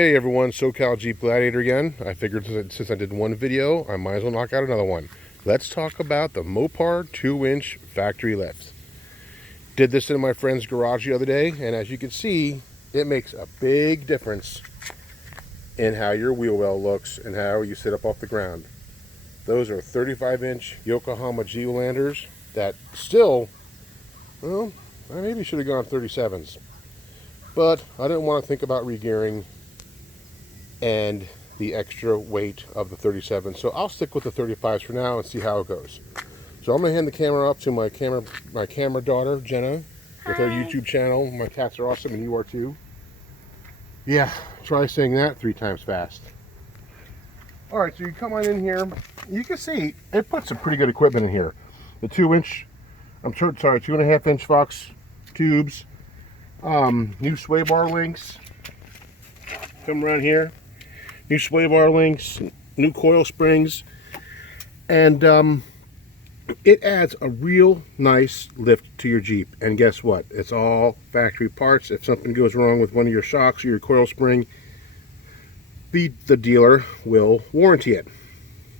Hey everyone, SoCal Jeep Gladiator again. I figured since I did one video, I might as well knock out another one. Let's talk about the Mopar 2-inch factory lift. Did this in my friend's garage the other day, and as you can see, it makes a big difference in how your wheel well looks and how you sit up off the ground. Those are 35-inch Yokohama Geolanders that still, well, I maybe should have gone 37s. But I didn't want to think about regearing and the extra weight of the 37, so I'll stick with the 35s for now and see how it goes. So I'm gonna hand the camera up to my camera daughter Jenna with her YouTube channel. My cats are awesome and you are too. Yeah, try saying that 3 times fast. All right, so you come on in here. You can see it puts some pretty good equipment in here. The 2.5-inch Fox tubes, new sway bar links. Come around here. New sway bar links, new coil springs, and it adds a real nice lift to your Jeep. And guess what? It's all factory parts. If something goes wrong with one of your shocks or your coil spring, the dealer will warranty it.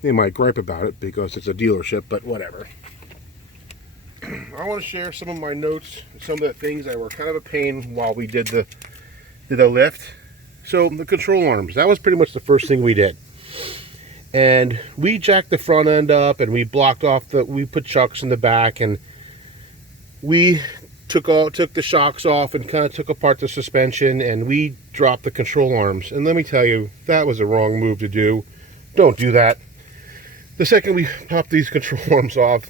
They might gripe about it because it's a dealership, but whatever. I want to share some of my notes, some of the things that were kind of a pain while we did the lift. So the control arms, that was pretty much the first thing we did. And we jacked the front end up and we blocked off we put chucks in the back, and we took the shocks off and kind of took apart the suspension, and we dropped the control arms. And let me tell you, that was a wrong move to do. Don't do that. The second we popped these control arms off,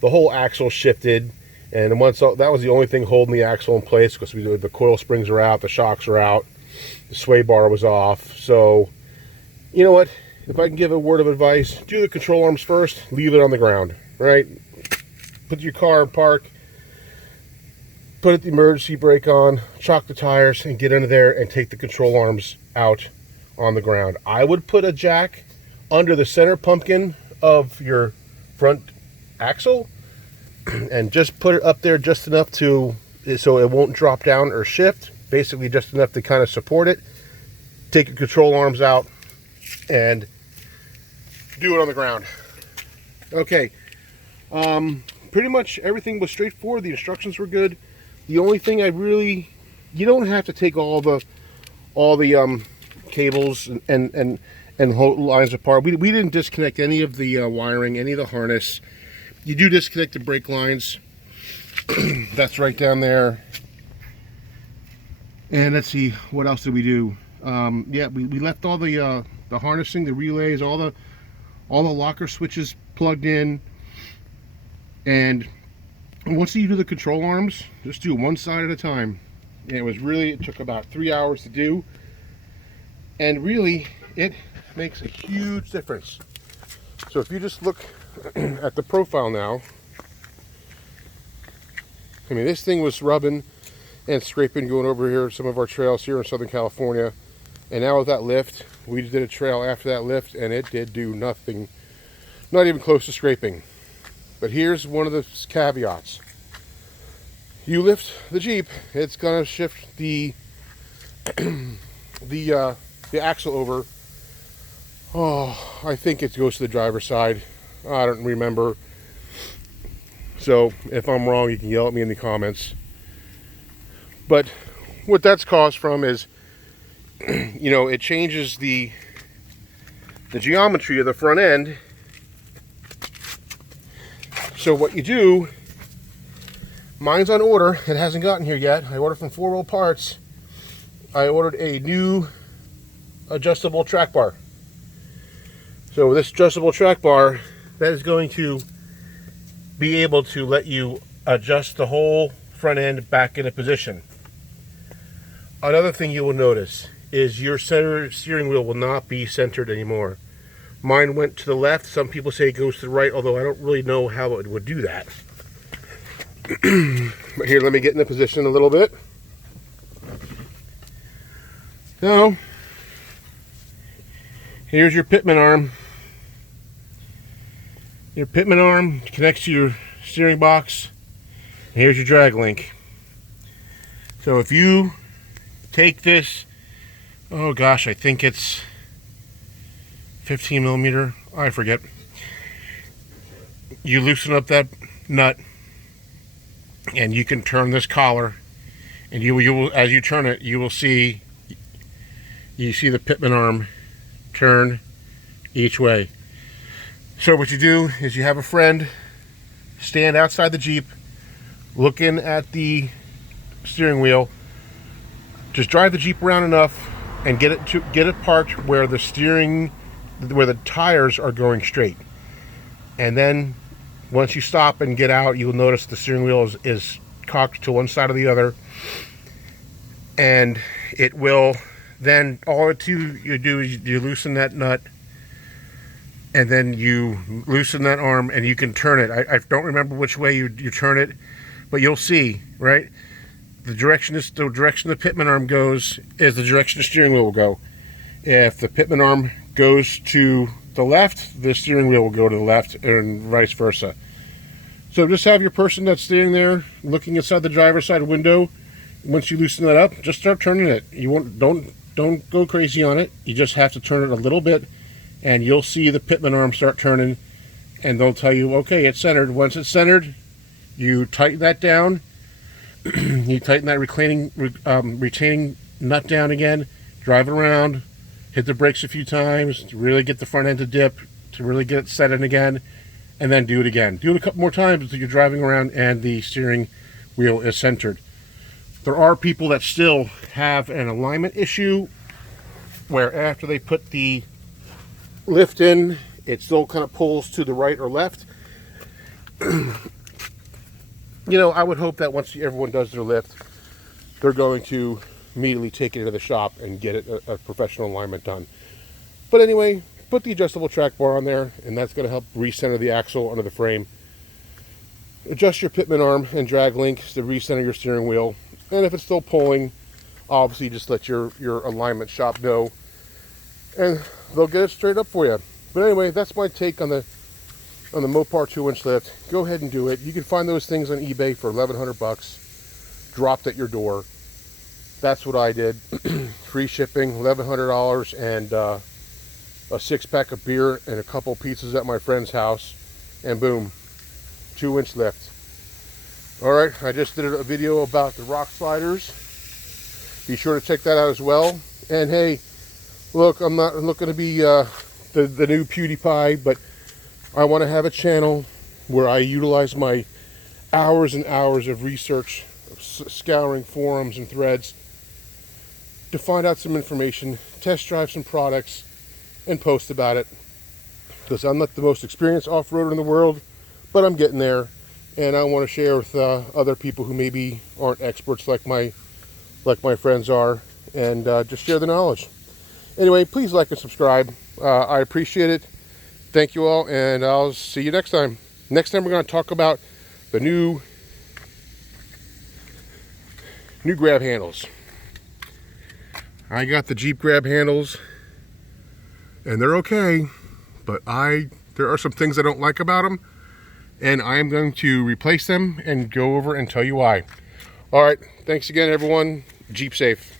the whole axle shifted, and once that was the only thing holding the axle in place, because the coil springs are out, the shocks are out, the sway bar was off. So you know what, if I can give a word of advice, do the control arms first, leave it on the ground, right? Put your car in park, put the emergency brake on, chock the tires, and get under there and take the control arms out on the ground. I would put a jack under the center pumpkin of your front axle and just put it up there just enough so it won't drop down or shift, basically just enough to kind of support it. Take your control arms out and do it on the ground. Okay, pretty much everything was straightforward. The instructions were good. The only thing you don't have to take all the cables and lines apart. We didn't disconnect any of the wiring, any of the harness. You do disconnect the brake lines. That's right down there. And let's see, what else did we do? Yeah, we left all the harnessing, the relays, all the locker switches plugged in. And once you do the control arms, just do one side at a time. And it took about 3 hours to do. And really, it makes a huge difference. So if you just look at the profile now, I mean, this thing was rubbing and scraping going over here some of our trails here in Southern California, and now with that lift, we did a trail after that lift and it did do nothing, not even close to scraping. But here's one of the caveats. You lift the Jeep, it's gonna shift the axle over. Oh, I think it goes to the driver's side. I don't remember. So if I'm wrong, you can yell at me in the comments. But what that's caused from is, you know, it changes the geometry of the front end. So what you do, mine's on order. It hasn't gotten here yet. I ordered from 4 Wheel Parts. I ordered a new adjustable track bar. So this adjustable track bar, that is going to be able to let you adjust the whole front end back into position. Another thing you will notice is your center steering wheel will not be centered anymore. Mine went to the left. Some people say it goes to the right, although I don't really know how it would do that. But here, let me get in the position a little bit. So, here's your pitman arm. Your pitman arm connects to your steering box. Here's your drag link. So if you take this oh gosh, I think it's 15 millimeter. I forget. You loosen up that nut, and you can turn this collar, and you will, as you turn it, you see the pitman arm turn each way. So what you do is you have a friend stand outside the Jeep, looking at the steering wheel. Just drive the Jeep around enough and get it parked where the tires are going straight. And then once you stop and get out, you'll notice the steering wheel is cocked to one side or the other. And it will then, all you do is you loosen that nut, and then you loosen that arm, and you can turn it. I don't remember which way you turn it, but you'll see, right? The direction the pitman arm goes is the direction the steering wheel will go. If the pitman arm goes to the left, the steering wheel will go to the left, and vice versa. So just have your person that's standing there looking inside the driver's side window. Once you loosen that up, just start turning it. Don't go crazy on it. You just have to turn it a little bit, and you'll see the pitman arm start turning, and they'll tell you, okay, it's centered. Once it's centered, you tighten that down. You tighten that retaining nut down again, drive it around, hit the brakes a few times to really get the front end to dip, to really get it set in again, and then do it again. Do it a couple more times until you're driving around and the steering wheel is centered. There are people that still have an alignment issue where after they put the lift in, it still kind of pulls to the right or left. I would hope that once everyone does their lift, they're going to immediately take it to the shop and get a professional alignment done. But anyway, put the adjustable track bar on there, and that's going to help recenter the axle under the frame. Adjust your pitman arm and drag links to recenter your steering wheel. And if it's still pulling, obviously just let your alignment shop know, and they'll get it straight up for you. But anyway, that's my take on the Mopar 2-inch lift. Go ahead and do it. You can find those things on eBay for $1,100, dropped at your door. That's what I did. Free shipping, $1,100, and a 6-pack of beer and a couple pizzas at my friend's house, and boom, 2-inch lift. All right, I just did a video about the rock sliders. Be sure to check that out as well. And hey, look, I'm not looking to be the new PewDiePie, but I want to have a channel where I utilize my hours and hours of research, scouring forums and threads to find out some information, test drive some products, and post about it. Because I'm not the most experienced off-roader in the world, but I'm getting there, and I want to share with other people who maybe aren't experts like my friends are, and just share the knowledge. Anyway, please like and subscribe. I appreciate it. Thank you all, and I'll see you next time. Next time we're going to talk about the new grab handles. I got the Jeep grab handles, and they're okay, but there are some things I don't like about them, and I am going to replace them and go over and tell you why. All right, thanks again, everyone. Jeep safe.